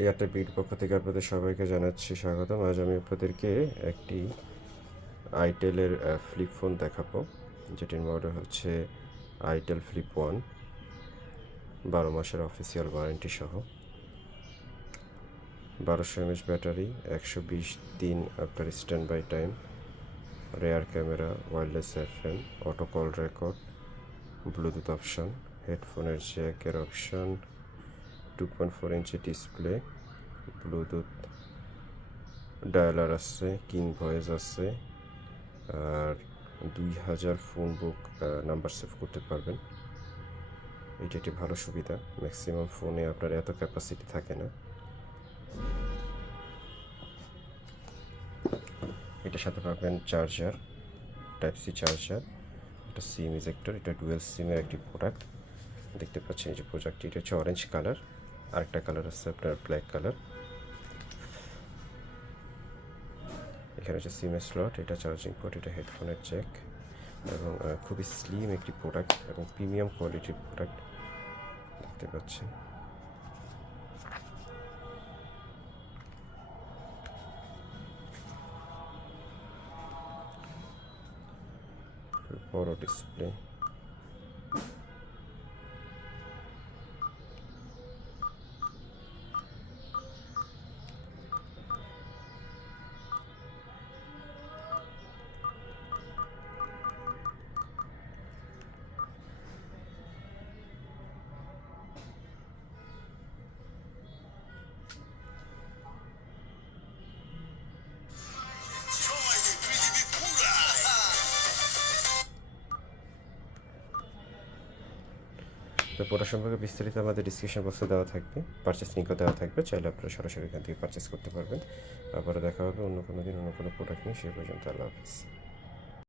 Airtel bit পক্ষ থেকে আপনাদের সবাইকে জানাচ্ছি স্বাগতম। আজ আমি আপনাদেরকে একটি আইটেলের ফ্লিপ ফোন দেখাবো, যেটির মডেল হচ্ছে আইটেল ফ্লিপ ওয়ান, বারো মাসের অফিসিয়াল ওয়ারেন্টি সহ। বারোশো এমএচ ব্যাটারি, একশো বিশ দিন আপনার standby time rear camera wireless F M auto call record Bluetooth option হেডফোনের জ্যাকের option two point four inch display Bluetooth dialer আছে কিং ভয়েস আছে, আর দুই হাজার ফোন বুক নাম্বার সেভ করতে পারবেন। এটি একটি ভালো সুবিধা ম্যাক্সিমাম ফোনে আপনার এত ক্যাপাসিটি থাকে না। এটার সাথে পাবেন চার্জার টাইপ সি চার্জার এটা সিম ইজেক্টর এটা ডুয়েল সিমের একটি প্রোডাক্ট দেখতে পাচ্ছেন এই যে প্রোডাক্টটি এটা হচ্ছে অরেঞ্জ কালার আরেকটা কালার আছে, আপনার ব্ল্যাক কালার এখানে হচ্ছে সিমের স্লট এটা চার্জিং পোর্ট এটা হেডফোনের চেক এবং খুবই স্লিম একটি প্রোডাক্ট এবং প্রিমিয়াম কোয়ালিটির প্রোডাক্ট দেখতে পাচ্ছেন। বড় ডিসপ্লে তো পুরো সম্পর্কে বিস্তারিত আমাদের ডিসক্রিপশন বক্সে দেওয়া থাকবে পারচেস লিঙ্কও দেওয়া থাকবে, চাইলে আপনারা সরাসরি এখান থেকে পারচেস করতে পারবেন। আবারও দেখা হবে অন্য কোনো দিন অন্য কোনো প্রোডাক্ট নিয়ে, সে পর্যন্ত আল্লাহ হাফিজ।